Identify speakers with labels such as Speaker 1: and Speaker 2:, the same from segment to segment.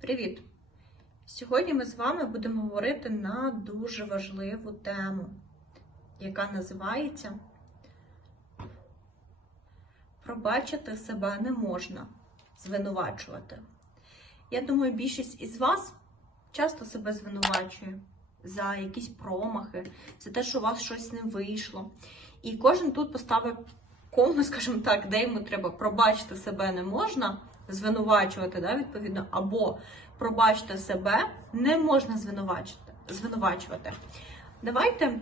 Speaker 1: Привіт! Сьогодні ми з вами будемо говорити на дуже важливу тему, яка називається Пробачити себе не можна звинувачувати. Я думаю, більшість із вас часто себе звинувачує за якісь промахи, за те, що у вас щось не вийшло. І кожен тут поставив кому, скажімо так, де йому треба пробачити себе не можна, звинувачувати, да, відповідно, або пробачте себе не можна звинувачити, звинувачувати. Давайте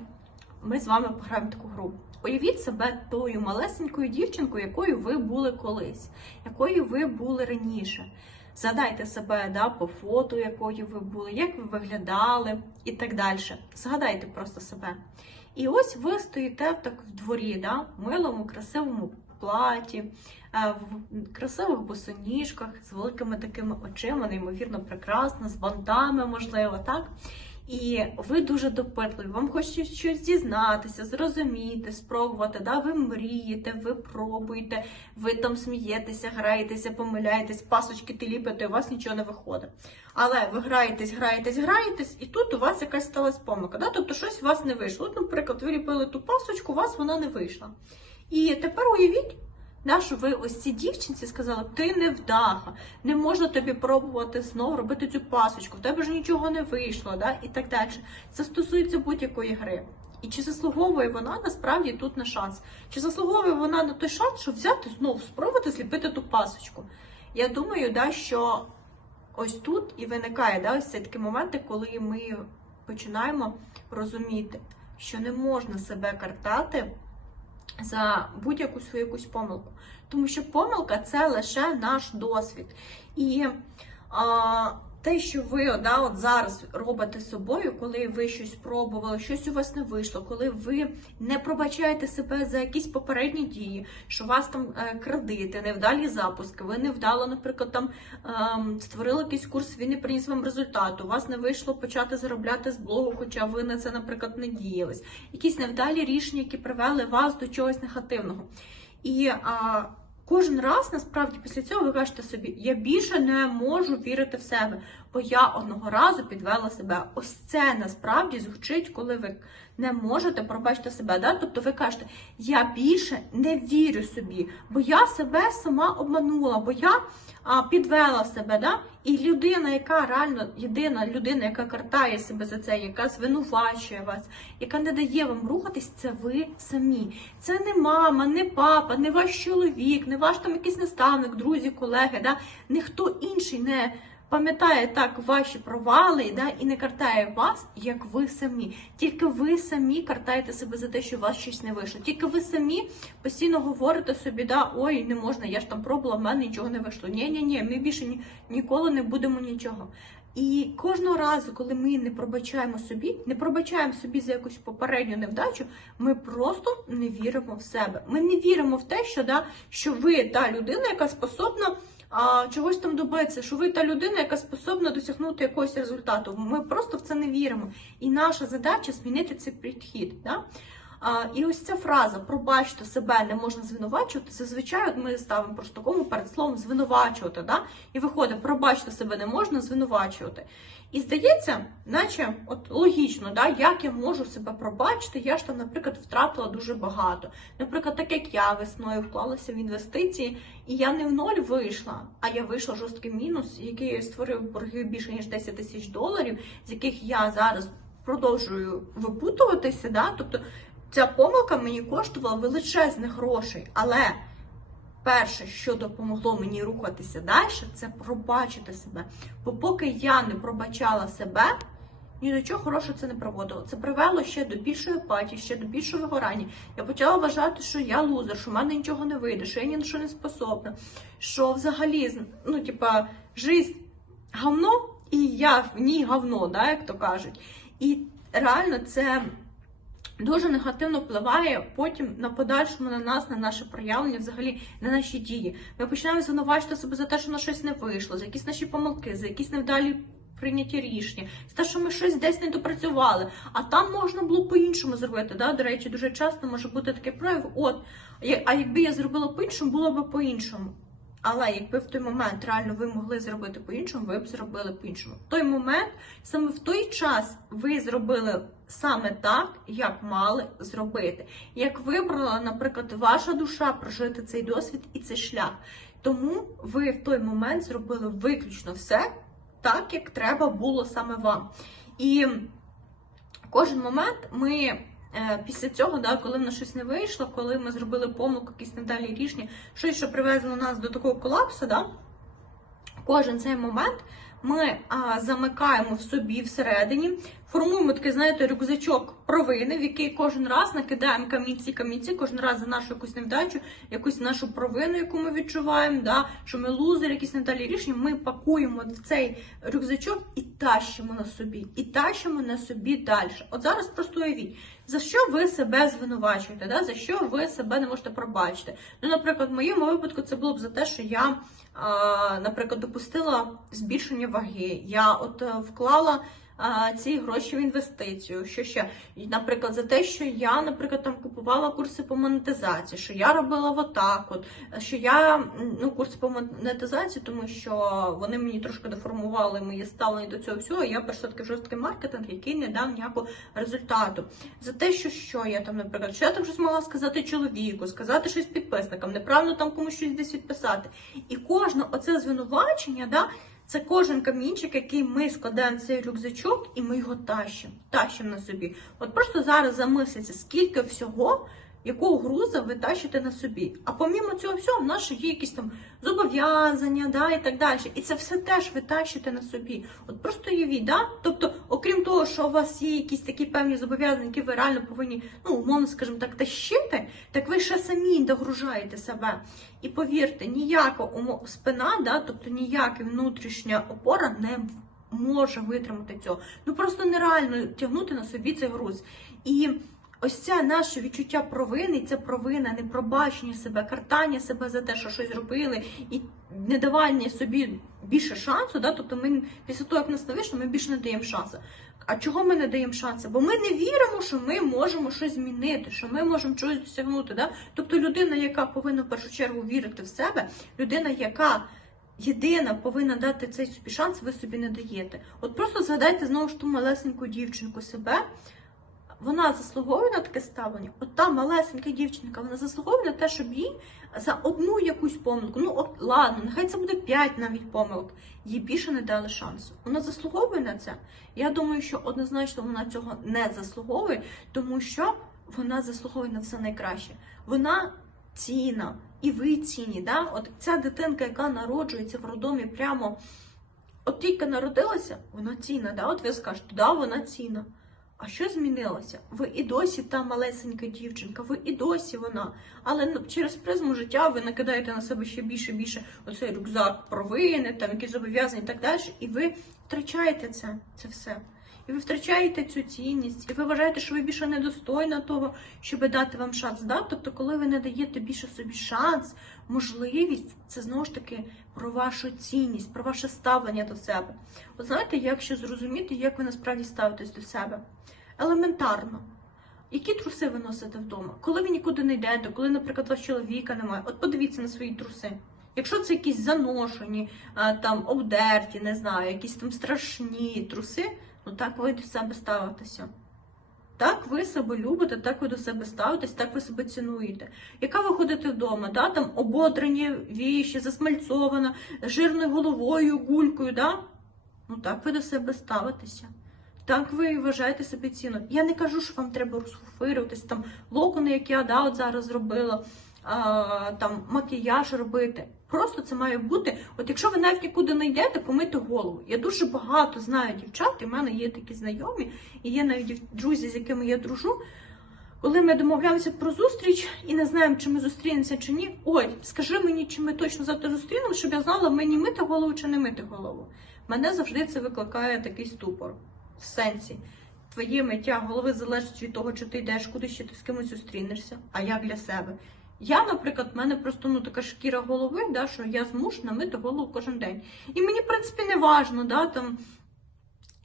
Speaker 1: ми з вами пограємо таку гру. Уявіть себе тою малесенькою дівчинкою, якою ви були колись, якою ви були раніше. Згадайте себе да, по фото, якою ви були, як ви виглядали і так далі. Згадайте просто себе. І ось ви стоїте так в дворі, да, милому, красивому платі, в красивих босоніжках, з великими такими очима, неймовірно прекрасно, з бантами, можливо, так? І ви дуже допитливі, вам хочеться щось дізнатися, зрозуміти, спробувати. Да? Ви мрієте, ви пробуєте, ви там смієтеся, граєтеся, помиляєтесь, пасочки тіліпите, у вас нічого не виходить. Але ви граєтесь, граєтесь, граєтесь, і тут у вас якась сталася помилка. Да? Тобто щось у вас не вийшло. От, наприклад, ви ліпили ту пасочку, у вас вона не вийшла. І тепер уявіть, да, що ви ось цій дівчинці сказали, ти не вдаха, не можна тобі пробувати знову робити цю пасочку, в тебе ж нічого не вийшло, да, і так далі. Це стосується будь-якої гри. І чи заслуговує вона насправді тут на шанс? Чи заслуговує вона на той шанс, щоб взяти знову спробувати зліпити ту пасочку? Я думаю, да, що ось тут і виникає да, ось такі моменти, коли ми починаємо розуміти, що не можна себе картати за будь-яку свою якусь помилку. Тому що помилка це лише наш досвід. І а, те, що ви да, от зараз робите з собою, коли ви щось пробували, щось у вас не вийшло, коли ви не пробачаєте себе за якісь попередні дії, що у вас там е, кредити, невдалі запуски, ви невдало, наприклад, там ем, створили якийсь курс, він не приніс вам результату, у вас не вийшло почати заробляти з блогу, хоча ви на це, наприклад, не діялись. Якісь невдалі рішення, які привели вас до чогось негативного. І а, кожен раз, насправді, після цього ви кажете собі, я більше не можу вірити в себе, бо я одного разу підвела себе. Ось це насправді звучить, коли ви не можете пробачити себе. Да? Тобто ви кажете, я більше не вірю собі, бо я себе сама обманула, бо я а, підвела себе. Да? І людина, яка реально єдина людина, яка картає себе за це, яка звинувачує вас, яка не дає вам рухатись, це ви самі. Це не мама, не папа, не ваш чоловік, не ваш там якийсь наставник, друзі, колеги. Да? Ніхто інший не пам'ятає так ваші провали да, і не картає вас, як ви самі. Тільки ви самі картаєте себе за те, що у вас щось не вийшло. Тільки ви самі постійно говорите собі, да, ой, не можна, я ж там пробувала, в мене нічого не вийшло. Ні, ні, ні, ми більше ні, ніколи не будемо нічого. І кожного разу, коли ми не пробачаємо собі, не пробачаємо собі за якусь попередню невдачу, ми просто не віримо в себе. Ми не віримо в те, що да, що ви та людина, яка способна а, чогось там добитися, що ви та людина, яка способна досягнути якогось результату. Ми просто в це не віримо. І наша задача змінити цей підхід. Да? А, і ось ця фраза пробачте себе не можна звинувачувати. Зазвичай от ми ставимо просто кому перед словом звинувачувати. Да? І виходить, пробачте себе не можна звинувачувати. І здається, наче от логічно, да, як я можу себе пробачити, я ж там, наприклад, втратила дуже багато. Наприклад, так як я весною вклалася в інвестиції, і я не в ноль вийшла, а я вийшла жорсткий мінус, який створив борги більше ніж 10 тисяч доларів, з яких я зараз продовжую випутуватися. Да? Тобто ця помилка мені коштувала величезних грошей, але. Перше, що допомогло мені рухатися далі, це пробачити себе. Бо поки я не пробачала себе, ні до чого хорошого це не приводило. Це привело ще до більшої апатії, ще до більшого вигорання. Я почала вважати, що я лузер, що в мене нічого не вийде, що я ні на що не способна, що взагалі, ну, типа, жизнь говно, і я в ній говно, да, як то кажуть. І реально це. Дуже негативно впливає потім на подальшому на нас, на наше проявлення, взагалі на наші дії. Ми починаємо звинувачити себе за те, що на щось не вийшло, за якісь наші помилки, за якісь невдалі прийняті рішення, за те, що ми щось десь не допрацювали. А там можна було по-іншому зробити. Да? До речі, дуже часто може бути такий прояв. От, а якби я зробила по-іншому, було б по-іншому. Але якби в той момент реально ви могли зробити по-іншому, ви б зробили по-іншому. В той момент, саме в той час, ви зробили саме так, як мали зробити. Як вибрала, наприклад, ваша душа прожити цей досвід і цей шлях. Тому ви в той момент зробили виключно все так, як треба було саме вам. І кожен момент ми після цього, да, коли в нас щось не вийшло, коли ми зробили помилку, якісь недалі рішення, щось, що привезло нас до такого колапсу, да, кожен цей момент ми а, замикаємо в собі всередині, формуємо такий, знаєте, рюкзачок провини, в який кожен раз накидаємо камінці, камінці, кожен раз за нашу якусь невдачу, якусь нашу провину, яку ми відчуваємо, да, що ми лузер, якісь недалі рішення, ми пакуємо в цей рюкзачок і тащимо на собі, і тащимо на собі далі. От зараз просто уявіть, за що ви себе звинувачуєте, да? за що ви себе не можете пробачити. Ну, наприклад, в моєму випадку це було б за те, що я, наприклад, допустила збільшення ваги. Я от е, вклала ці гроші в інвестицію. Що ще? Наприклад, за те, що я, наприклад, там купувала курси по монетизації, що я робила отак, от що я ну курси по монетизації, тому що вони мені трошки деформували моє ставлення до цього всього. Я перейшла такий жорсткий маркетинг, який не дав ніякого результату. За те, що що я там, наприклад, що я там щось могла сказати чоловіку, сказати щось підписникам, неправильно там комусь щось десь відписати. І кожне оце звинувачення, да. Це кожен камінчик, який ми складаємо цей рюкзачок, і ми його тащимо, тащимо на собі. От просто зараз замисліться, скільки всього, якого груза ви тащите на собі. А помімо цього всього, в нас ще є якісь там зобов'язання, да, і так далі. І це все теж ви тащите на собі. От просто уявіть, да? Тобто, окрім того, що у вас є якісь такі певні зобов'язання, які ви реально повинні, ну, умовно, скажімо так, тащити, так ви ще самі догружаєте себе. І повірте, ніяка спина, да, тобто ніяка внутрішня опора не може витримати цього. Ну просто нереально тягнути на собі цей груз. І ось це наше відчуття провини, це провина, непробачення себе, картання себе за те, що щось робили, і недавання собі більше шансу. Да? Тобто ми після того, як нас не вийшло, ми більше не даємо шансу. А чого ми не даємо шансу? Бо ми не віримо, що ми можемо щось змінити, що ми можемо чогось досягнути. Да? Тобто людина, яка повинна в першу чергу вірити в себе, людина, яка єдина повинна дати цей собі шанс, ви собі не даєте. От просто згадайте знову ж ту малесеньку дівчинку себе. Вона заслуговує на таке ставлення. От та малесенька дівчинка, вона заслуговує на те, щоб їй за одну якусь помилку, ну от ладно, нехай це буде 5 навіть помилок, їй більше не дали шансу. Вона заслуговує на це. Я думаю, що однозначно вона цього не заслуговує, тому що вона заслуговує на все найкраще. Вона цінна, і ви цінні. Да? От ця дитинка, яка народжується в роддомі прямо, от тільки народилася, вона цінна. Да? От ви скажете, да, вона цінна. А що змінилося? Ви і досі та малесенька дівчинка, ви і досі вона. Але ну, через призму життя ви накидаєте на себе ще більше і більше оцей рюкзак провини, там якісь зобов'язання і так далі, і ви втрачаєте це, це все. І ви втрачаєте цю цінність, і ви вважаєте, що ви більше недостойна того, щоб дати вам шанс. Да? Тобто, коли ви не даєте більше собі шанс, можливість, це знову ж таки про вашу цінність, про ваше ставлення до себе. От знаєте, як ще зрозуміти, як ви насправді ставитесь до себе? Елементарно. Які труси ви носите вдома? Коли ви нікуди не йдете, коли, наприклад, вас чоловіка немає, от подивіться на свої труси. Якщо це якісь заношені, там обдерті, не знаю, якісь там страшні труси, ну так ви до себе ставитеся. Так ви себе любите, так ви до себе ставитесь, так ви себе цінуєте. Яка ви ходите вдома, да? там ободрені віші, засмальцована, жирною головою, гулькою, да? ну так ви до себе ставитеся. Так ви вважаєте себе цінно. Я не кажу, що вам треба розфуфирюватися, там локони, як я да, от зараз зробила, а, там макіяж робити. Просто це має бути. От якщо ви навіть нікуди не йдете, помити голову. Я дуже багато знаю дівчат, і в мене є такі знайомі, і є навіть друзі, з якими я дружу. Коли ми домовляємося про зустріч і не знаємо, чи ми зустрінемося чи ні. Ой, скажи мені, чи ми точно завтра зустрінемося, щоб я знала, мені мити голову чи не мити голову. Мене завжди це викликає такий ступор. В сенсі, твоє миття голови залежить від того, чи ти йдеш кудись, чи ти з кимось зустрінешся, а як для себе. Я, наприклад, в мене просто ну така шкіра голови, да, що я змушена мити голову кожен день. І мені, в принципі, не важно, да, там,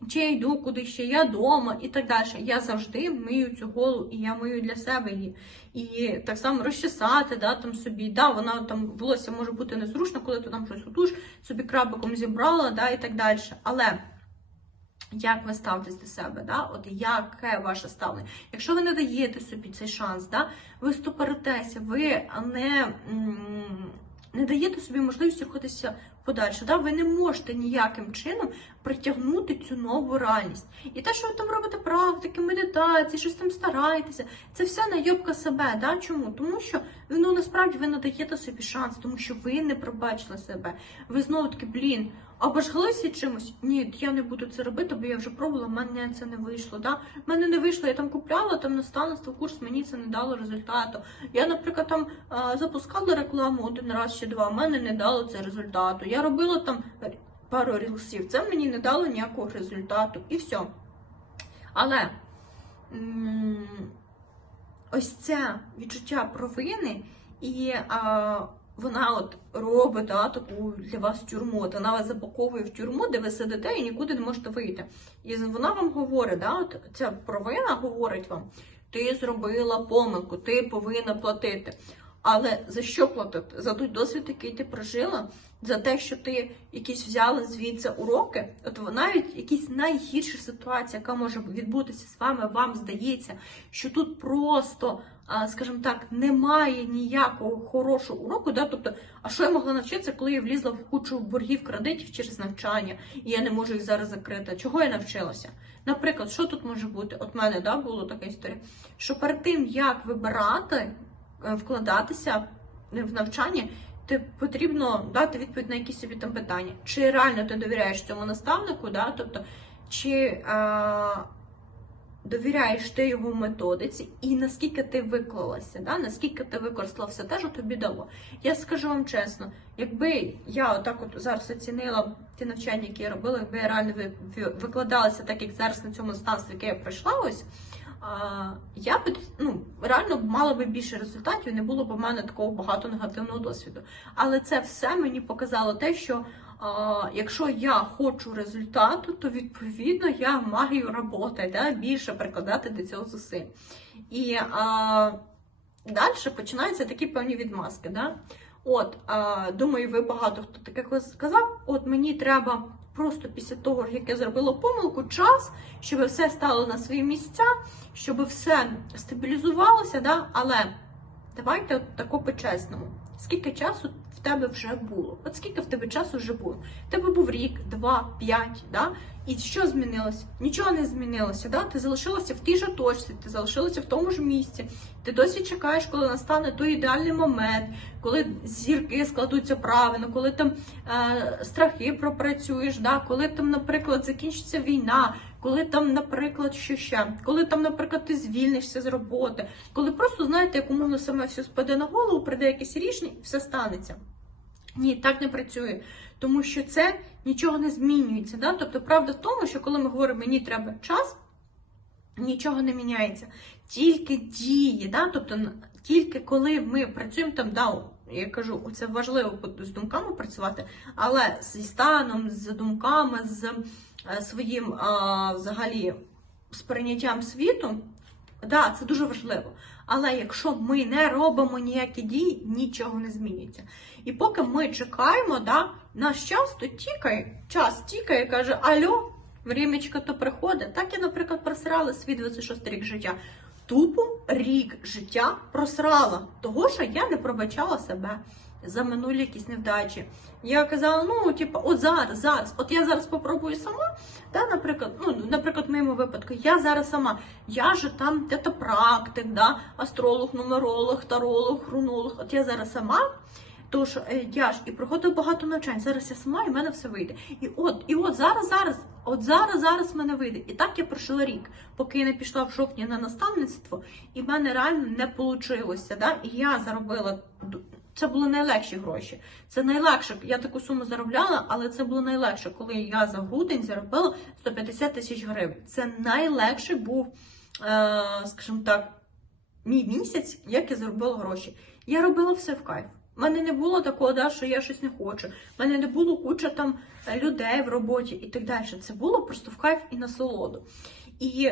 Speaker 1: чи я йду куди ще, я вдома і так далі. Я завжди мию цю голову, і я мию для себе її. І так само розчесати, да, там собі, да, вона там волосся може бути незручно, коли ти там щось отуш, собі крабиком зібрала, да, і так далі. Але як ви ставитесь до себе, да? От яке ваше ставлення? Якщо ви не даєте собі цей шанс, да? ви стопоритеся, ви не, не даєте собі можливість рухатися подальше. Да? Ви не можете ніяким чином притягнути цю нову реальність. І те, що ви там робите практики, медитації, щось там стараєтеся, це все найобка себе. Да? Чому? Тому що ну, насправді ви не даєте собі шанс, тому що ви не пробачили себе. Ви знову таки, блін. Або жглися чимось, ні, я не буду це робити, бо я вже пробувала, в мене це не вийшло. Да? Мене не вийшло, я там купляла там наставництво, курс, мені це не дало результату. Я, наприклад, там запускала рекламу один раз чи два, в мене не дало це результату. Я робила там пару рілсів, це мені не дало ніякого результату. І все. Але ось це відчуття провини і. Вона от робить да, таку для вас тюрму. От вона вас запаковує в тюрму, де ви сидите і нікуди не можете вийти. І вона вам говорить, да, от ця провина говорить вам: ти зробила помилку, ти повинна платити. Але за що платити? За той досвід, який ти прожила, за те, що ти якісь взяла звідси уроки, от навіть якісь найгірша ситуація, яка може відбутися з вами, вам здається, що тут просто, скажімо так, немає ніякого хорошого уроку. Да? Тобто, а що я могла навчитися, коли я влізла в кучу боргів кредитів через навчання, і я не можу їх зараз закрити? Чого я навчилася? Наприклад, що тут може бути? От мене да, було така історія, що перед тим, як вибирати, е, вкладатися в навчання, ти потрібно дати відповідь на якісь собі там питання. Чи реально ти довіряєш цьому наставнику, да? тобто, чи а, довіряєш ти його методиці, і наскільки ти виклалася, да? наскільки ти використала все те, що тобі дало. Я скажу вам чесно, якби я отак от зараз оцінила ті навчання, які я робила, якби я реально ви- ви- викладалася так, як зараз на цьому наставстві, яке я пройшла ось. Я б ну, реально мала би більше результатів, не було б у мене такого багато негативного досвіду. Але це все мені показало те, що якщо я хочу результату, то відповідно я маю роботи, да, більше прикладати до цього зусиль. І а, далі починаються такі певні відмазки. Да? От, а, думаю, ви багато хто таке сказав, от мені треба. Просто після того, як я зробила помилку, час, щоб все стало на свої місця, щоб все стабілізувалося, да? але давайте от тако по-чесному. Скільки часу в тебе вже було? От скільки в тебе часу вже було? В тебе був рік, два, п'ять, да? і що змінилося? Нічого не змінилося. Да? Ти залишилася в тій же точці, ти залишилася в тому ж місці. Ти досі чекаєш, коли настане той ідеальний момент, коли зірки складуться правильно, коли там е, страхи пропрацюєш, да? коли там, наприклад, закінчиться війна, коли там, наприклад, що ще, коли там, наприклад, ти звільнишся з роботи, коли просто знаєте, як умовно саме все спаде на голову, прийде якесь рішення і все станеться. Ні, так не працює, тому що це нічого не змінюється. Да? Тобто, правда в тому, що коли ми говоримо мені треба час, нічого не міняється. Тільки дії, да? тобто тільки коли ми працюємо там, да, я кажу, це важливо з думками працювати, але зі станом, з думками, з своїм а, взагалі сприйняттям світу, да, це дуже важливо. Але якщо ми не робимо ніякі дії, нічого не змінюється. І поки ми чекаємо, да, наш час то тікає, час тікає, каже, альо, времечко то приходить. Так я, наприклад, просрала свій 26 рік життя. Тупо рік життя просрала, того що я не пробачала себе за минулі якісь невдачі. Я казала, ну, типу, от зараз, зараз, от я зараз попробую сама. Да, наприклад, ну, наприклад, в моєму випадку, я зараз сама, я же там практик, да, астролог, нумеролог, таролог, хронолог. От я зараз сама. Тож е, я ж і проходив багато навчань. Зараз я сама і в мене все вийде. І от, і от зараз, зараз, от зараз, зараз в мене вийде. І так я пройшла рік, поки я не пішла в жовтні на наставництво, і в мене реально не вийшло. Да? І я заробила це були найлегші гроші. Це найлегше. Я таку суму заробляла, але це було найлегше, коли я за грудень заробила 150 тисяч гривень. Це найлегший був, е, скажімо так, мій місяць, як я заробила гроші. Я робила все в кайф. У мене не було такого, да, що я щось не хочу. У мене не було куча там е, людей в роботі і так далі. Це було просто в кайф і насолоду. І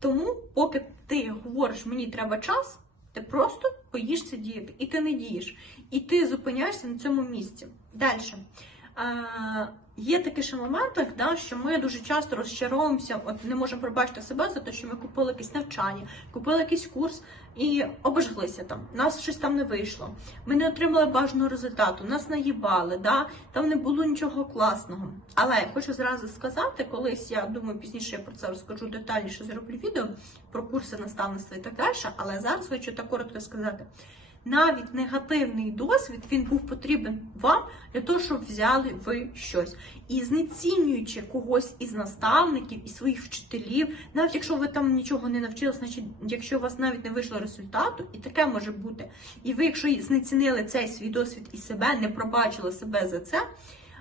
Speaker 1: тому, поки ти говориш, мені треба час, ти просто боїшся діяти, і ти не дієш. І ти зупиняєшся на цьому місці. Далі. Є такі ще моменти, да, що ми дуже часто розчаровуємося, от не можемо пробачити себе за те, що ми купили якесь навчання, купили якийсь курс і обожглися там. Нас щось там не вийшло. Ми не отримали бажаного результату, нас наїбали, да, там не було нічого класного. Але я хочу зразу сказати, колись я думаю, пізніше я про це розкажу детальніше, зроблю відео про курси наставництва і так далі. Але зараз хочу так коротко сказати. Навіть негативний досвід він був потрібен вам для того, щоб взяли ви щось. І знецінюючи когось із наставників і своїх вчителів, навіть якщо ви там нічого не навчилися, значить, якщо у вас навіть не вийшло результату, і таке може бути. І ви, якщо знецінили цей свій досвід і себе, не пробачили себе за це.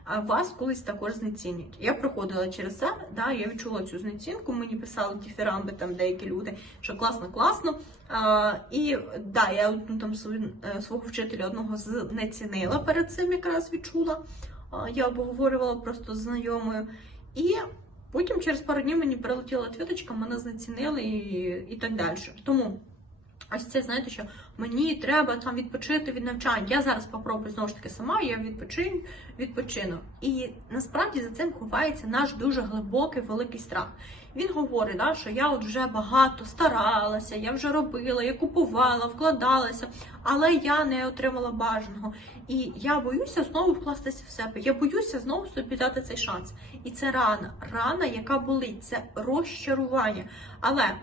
Speaker 1: А вас колись також знецінюють. Я проходила через це, да, я відчула цю знецінку, мені писали діфірамби там деякі люди, що класно, класно. А, і да, я ну, там е, свого вчителя одного знецінила перед цим, якраз відчула. А, я обговорювала просто з знайомою. І потім через пару днів мені прилетіла твіточка, мене знецінили і, і так далі. Тому. Ось це знаєте, що мені треба там відпочити від навчання. Я зараз попробую знову ж таки сама, я відпочину, відпочину. І насправді за цим ховається наш дуже глибокий великий страх. Він говорить, да, що я от вже багато старалася, я вже робила, я купувала, вкладалася, але я не отримала бажаного. І я боюся знову вкластися в себе. Я боюся знову собі дати цей шанс. І це рана, рана, яка болить, це розчарування. Але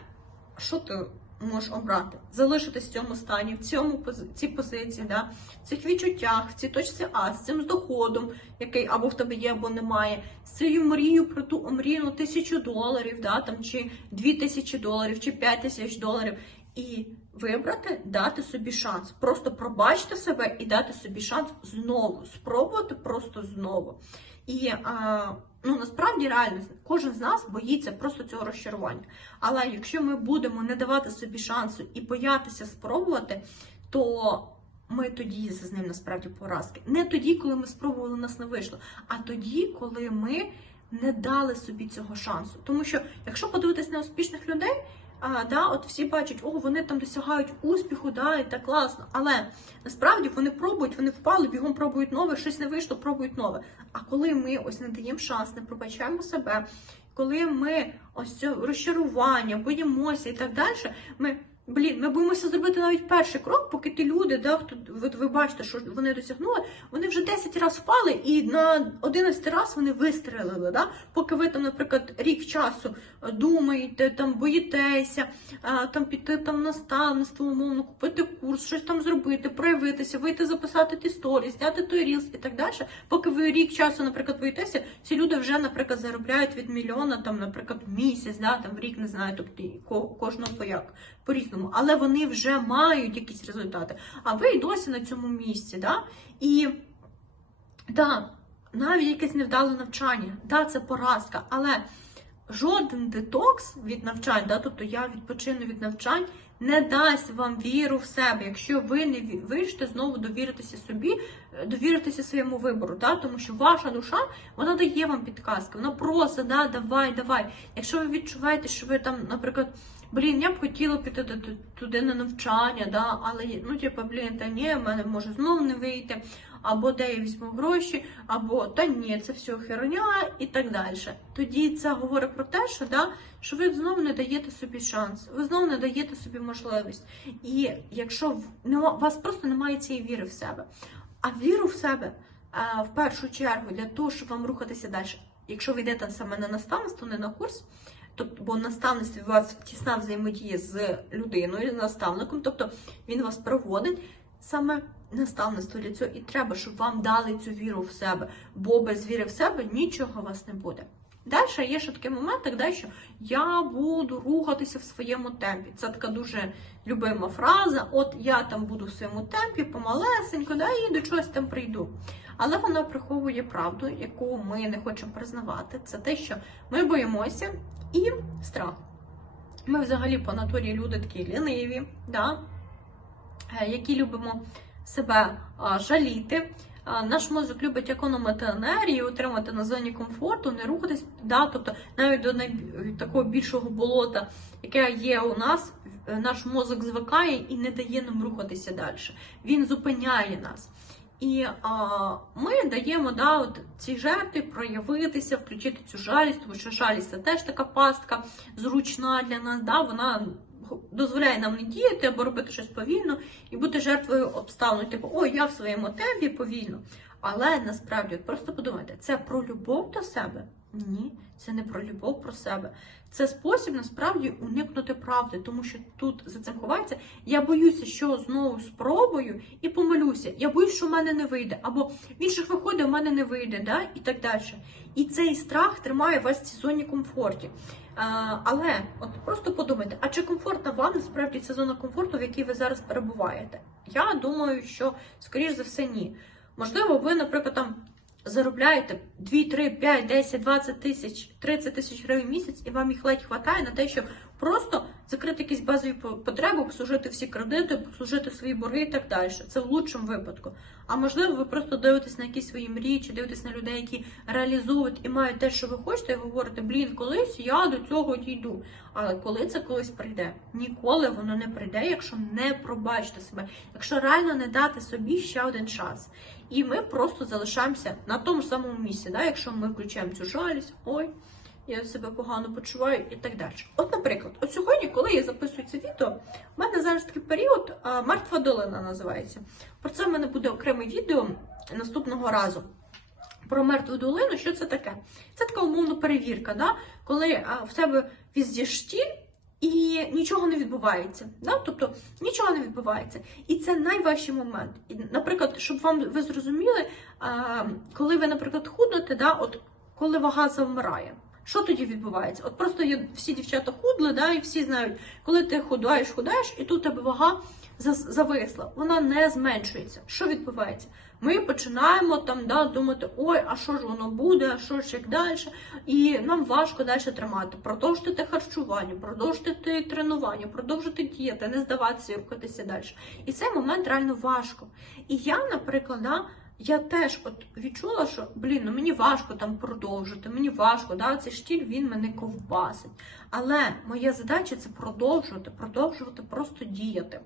Speaker 1: що ти? Можеш обрати, залишитись в цьому стані, в цьому цій позиції, да, в цих відчуттях, в цій точці А, з цим доходом, який або в тебе є, або немає, з цією мрією про ту омріяну тисячу доларів, да, там, чи дві тисячі доларів, чи п'ять тисяч доларів. І вибрати, дати собі шанс. Просто пробачити себе і дати собі шанс знову, спробувати просто знову. І а, ну насправді реально кожен з нас боїться просто цього розчарування. Але якщо ми будемо не давати собі шансу і боятися спробувати, то ми тоді з ним насправді поразки. Не тоді, коли ми спробували, у нас не вийшло, а тоді, коли ми не дали собі цього шансу. Тому що, якщо подивитись на успішних людей, а, да, от всі бачать, о, вони там досягають успіху, да, і так класно. Але насправді вони пробують, вони впали, бігом пробують нове, щось не вийшло, пробують нове. А коли ми ось не даємо шанс, не пробачаємо себе, коли ми ось розчарування, боїмося і так далі, ми. Блін, ми боїмося зробити навіть перший крок, поки ті люди, да, хто ви, ви бачите, що вони досягнули, вони вже 10 разів впали, і на 11 раз вони вистрелили. Да? Поки ви там, наприклад, рік часу думаєте, там боїтеся, там піти там наставництво, умовно, купити курс, щось там зробити, проявитися, вийти записати ті сторіс, зняти той рілс і так далі. Поки ви рік часу, наприклад, боїтеся, ці люди вже, наприклад, заробляють від мільйона, там, наприклад, в місяць, да, там в рік не знаю, тобто кожного по як по-різному, але вони вже мають якісь результати. А ви й досі на цьому місці, да? І да, навіть якесь невдале навчання, да, це поразка, але жоден детокс від навчань, да, тобто я відпочину від навчань, не дасть вам віру в себе, якщо ви не вирішите знову довіритися собі, е, довіритися своєму вибору, да, тому що ваша душа вона дає вам підказки, вона просить, да, давай, давай. Якщо ви відчуваєте, що ви там, наприклад, блін, я б хотіла піти туди на навчання, да, але ну, типу, блін, та ні, в мене може знову не вийти, або де я візьму гроші, або та ні, це все херня і так далі. Тоді це говорить про те, що, да, що ви знову не даєте собі шанс, ви знову не даєте собі можливість. І якщо нема- вас просто немає цієї віри в себе, а віру в себе е, в першу чергу для того, щоб вам рухатися далі. Якщо ви йдете саме на наставництво, не на курс, тобто, бо в наставництві у вас тісна взаємодія з людиною, наставником, тобто він вас проводить саме наставництво для цього і треба, щоб вам дали цю віру в себе, бо без віри в себе нічого у вас не буде. Далі є ще такий момент, так, що я буду рухатися в своєму темпі. Це така дуже любима фраза. От я там буду в своєму темпі, помалесенько, да, і до чогось там прийду. Але вона приховує правду, яку ми не хочемо признавати. Це те, що ми боїмося і страх. Ми взагалі по натурі люди такі ліниві, да? е, які любимо себе жаліти. Наш мозок любить економити енергію, утримати на зоні комфорту, не рухатись, да, тобто навіть до такого більшого болота, яке є у нас, наш мозок звикає і не дає нам рухатися далі. Він зупиняє нас. І а, ми даємо да, от цій жертві проявитися, включити цю жалість, тому що жалість це теж така пастка зручна для нас. Да, вона дозволяє нам не діяти або робити щось повільно і бути жертвою обставин. Типу, ой, я в своєму темпі повільно. Але насправді, просто подумайте, це про любов до себе? Ні, це не про любов про себе. Це спосіб насправді уникнути правди, тому що тут за цим ховається. Я боюся, що знову спробую і помилюся. Я боюсь, що в мене не вийде, або в інших виходить, в мене не вийде, да? і так далі. І цей страх тримає вас в цій зоні комфорті. А, але от просто подумайте, а чи комфортна вам насправді ця зона комфорту, в якій ви зараз перебуваєте? Я думаю, що скоріш за все ні. Можливо, ви, наприклад, там заробляєте 2, 3, 5, 10, 20 тисяч, 30 тисяч гривень в місяць, і вам їх ледь хватає на те, щоб просто закрити якісь базові по- потреби, обслужити всі кредити, обслужити свої борги і так далі. Це в лучшому випадку. А можливо, ви просто дивитесь на якісь свої мрії, чи дивитесь на людей, які реалізують і мають те, що ви хочете, і говорите, блін, колись я до цього дійду. Але коли це колись прийде? Ніколи воно не прийде, якщо не пробачити себе, якщо реально не дати собі ще один шанс. І ми просто залишаємося на тому самому місці, да? якщо ми включаємо цю жалість, ой, я себе погано почуваю і так далі. От, наприклад, от сьогодні, коли я записую це відео, в мене зараз такий період мертва долина називається. Про це в мене буде окреме відео наступного разу. Про мертву долину, що це таке? Це така умовна перевірка, да? коли а, в тебе штіль і нічого не відбувається. Да? Тобто нічого не відбувається. І це найважчий момент. І, наприклад, щоб вам ви зрозуміли, коли ви, наприклад, худнете, да? от коли вага завмирає. Що тоді відбувається? От просто є, всі дівчата худли, да, і всі знають, коли ти худаєш, худаєш, і тут тебе вага зависла, вона не зменшується. Що відбувається? Ми починаємо там да, думати, ой, а що ж воно буде, а що ж як далі. І нам важко далі тримати, продовжити харчування, продовжити тренування, продовжити діяти, не здаватися і рухатися далі. І цей момент реально важко. І я, наприклад, да, я теж от відчула, що блін, ну мені важко там продовжити, мені важко, да, цей штіль він мене ковбасить. Але моя задача це продовжувати, продовжувати просто діяти.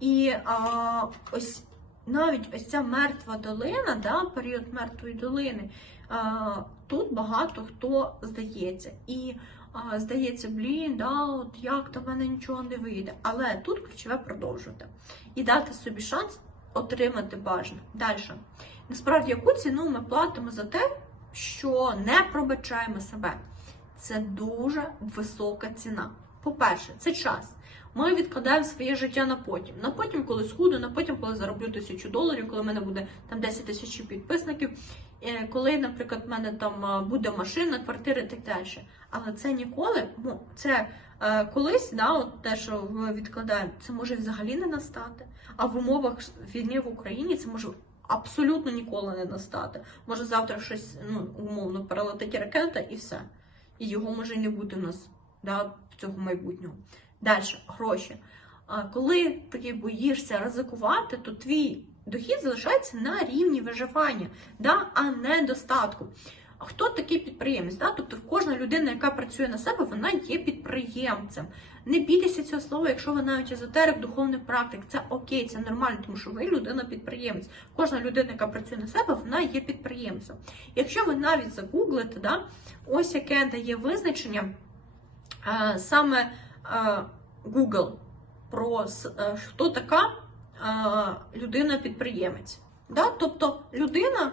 Speaker 1: І а, ось навіть ось ця мертва долина, да, період мертвої долини, тут багато хто здається. І здається, блін, да, от як в мене нічого не вийде. Але тут ключове продовжувати і дати собі шанс отримати бажане. Далі. Насправді, яку ціну ми платимо за те, що не пробачаємо себе? Це дуже висока ціна. По-перше, це час. Ми відкладаємо своє життя на потім. На потім, коли схуду, на потім, коли зароблю тисячу доларів, коли в мене буде там 10 тисяч підписників, е, коли, наприклад, в мене там е, буде машина, квартира і так далі. Але це ніколи, ну, це е, колись, да, от те, що ми відкладаємо, це може взагалі не настати. А в умовах війни в Україні це може абсолютно ніколи не настати. Може завтра щось ну, умовно перелетить ракета і все. І його може не бути у нас да, цього майбутнього. Далі, гроші. Коли ти боїшся ризикувати, то твій дохід залишається на рівні виживання, да, а не достатку. Хто такий підприємець? Да? Тобто кожна людина, яка працює на себе, вона є підприємцем. Не бійтеся цього слова, якщо ви навіть езотерик, духовний практик, це окей, це нормально, тому що ви людина-підприємець. Кожна людина, яка працює на себе, вона є підприємцем. Якщо ви навіть загуглите, да, ось яке дає визначення саме Google про е, хто така людина-підприємець. Да? Тобто людина,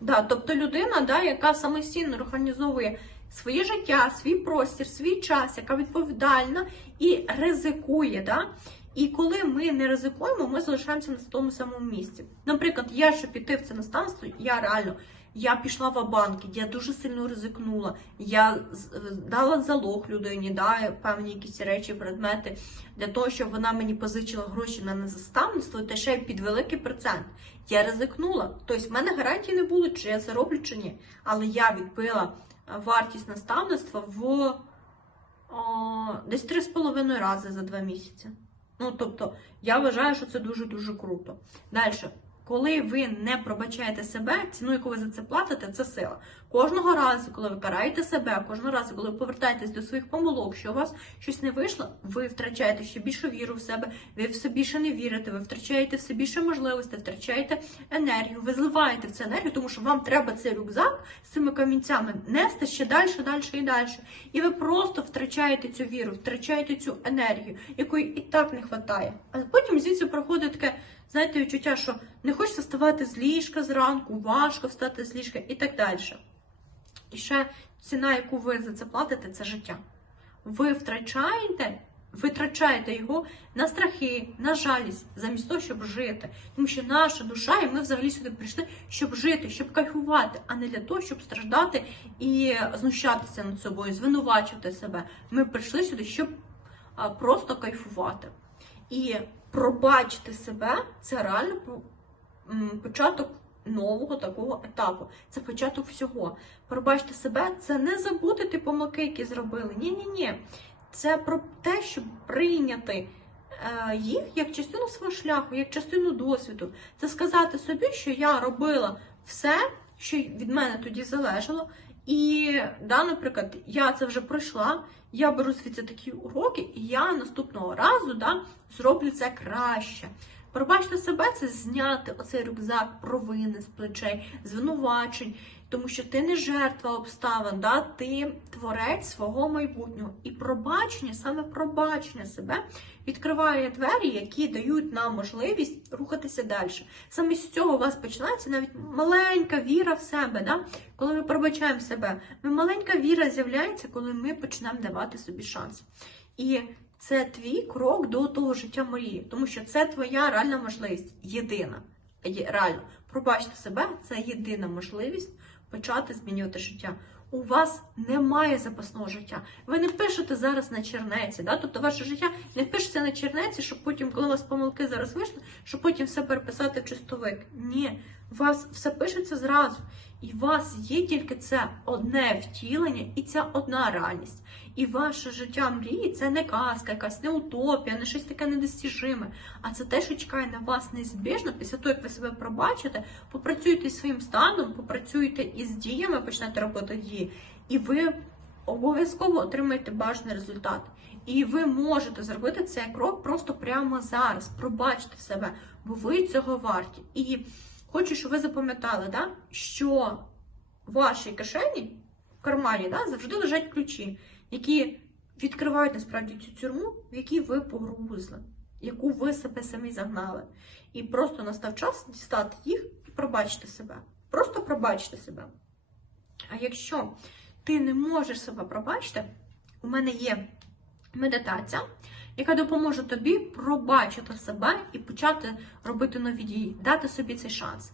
Speaker 1: да, тобто людина, да, яка самостійно організовує своє життя, свій простір, свій час, яка відповідальна і ризикує. Да? І коли ми не ризикуємо, ми залишаємося на тому самому місці. Наприклад, я щоб піти в це наставство, я реально я пішла в банки, я дуже сильно ризикнула. Я е, дала залог людині, да, певні якісь речі, предмети для того, щоб вона мені позичила гроші на наставництво, та ще й під великий процент. Я ризикнула. Тобто в мене гарантії не було, чи я зароблю, чи ні. Але я відбила е, вартість наставництва в о, десь 3,5 рази за два місяці. Ну, тобто, я вважаю, що це дуже-дуже круто. Далі. Коли ви не пробачаєте себе, ціну, яку ви за це платите, це сила. Кожного разу, коли ви караєте себе, кожного разу, коли ви повертаєтесь до своїх помилок, що у вас щось не вийшло, ви втрачаєте ще більше віру в себе, ви все більше не вірите, ви втрачаєте все більше можливостей, втрачаєте енергію, ви зливаєте в цю енергію, тому що вам треба цей рюкзак з цими камінцями нести ще далі, далі і далі. І ви просто втрачаєте цю віру, втрачаєте цю енергію, якої і так не вистачає. А потім звідси проходить таке. Знаєте, відчуття, що не хочеться вставати з ліжка зранку, важко встати з ліжка і так далі. І ще ціна, яку ви за це платите, це життя. Ви втрачаєте, витрачаєте його на страхи, на жалість, замість того, щоб жити. Тому що наша душа, і ми взагалі сюди прийшли, щоб жити, щоб кайфувати, а не для того, щоб страждати і знущатися над собою, звинувачувати себе. Ми прийшли сюди, щоб просто кайфувати. І пробачити себе це реально початок нового такого етапу. Це початок всього. Пробачити себе це не забути ті помилки, які зробили. Ні, ні, ні. Це про те, щоб прийняти е, їх як частину свого шляху, як частину досвіду. Це сказати собі, що я робила все, що від мене тоді залежало. І, да, наприклад, я це вже пройшла, я беру звідси такі уроки, і я наступного разу да, зроблю це краще. Пробачте себе це зняти оцей рюкзак провини з плечей, звинувачень, тому що ти не жертва обставин, да? ти творець свого майбутнього. І пробачення, саме пробачення себе відкриває двері, які дають нам можливість рухатися далі. Саме з цього у вас починається навіть маленька віра в себе. Да? Коли ми пробачаємо себе, ми маленька віра з'являється, коли ми почнемо давати собі шанс. І це твій крок до того життя мрії, тому що це твоя реальна можливість, єдина. Реально, пробачте себе, це єдина можливість почати змінювати життя. У вас немає запасного життя. Ви не пишете зараз на чернеці, да? тобто ваше життя не пишеться на чернеці, щоб потім, коли у вас помилки зараз вийшли, щоб потім все переписати в чистовик. Ні, у вас все пишеться зразу. І у вас є тільки це одне втілення і ця одна реальність. І ваше життя мрії це не казка, якась не утопія, не щось таке недостіжиме. А це те, що чекає на вас неізбіжно, після того, як ви себе пробачите, попрацюєте зі своїм станом, попрацюєте із діями, почнете робити дії, і ви обов'язково отримаєте бажаний результат. І ви можете зробити цей крок просто прямо зараз. Пробачте себе, бо ви цього варті. І хочу, щоб ви запам'ятали, да, що в вашій кишені, в кармані, да, завжди лежать ключі, які відкривають насправді цю тюрму, в якій ви погрузли, яку ви себе самі загнали. І просто настав час дістати їх і пробачити себе. Просто пробачити себе. А якщо ти не можеш себе пробачити, у мене є медитація, яка допоможе тобі пробачити себе і почати робити нові дії, дати собі цей шанс.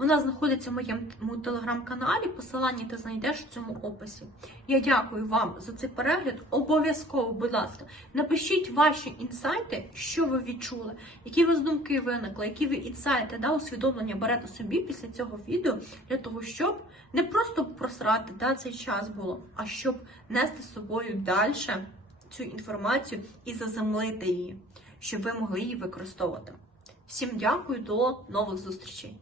Speaker 1: Вона знаходиться в моєму телеграм-каналі, посилання ти знайдеш в цьому описі. Я дякую вам за цей перегляд. Обов'язково, будь ласка, напишіть ваші інсайти, що ви відчули, які у вас думки виникли, які ви інсайти, да, усвідомлення берете собі після цього відео для того, щоб не просто просрати да, цей час було, а щоб нести з собою далі цю інформацію і заземлити її, щоб ви могли її використовувати. Всім дякую, до нових зустрічей!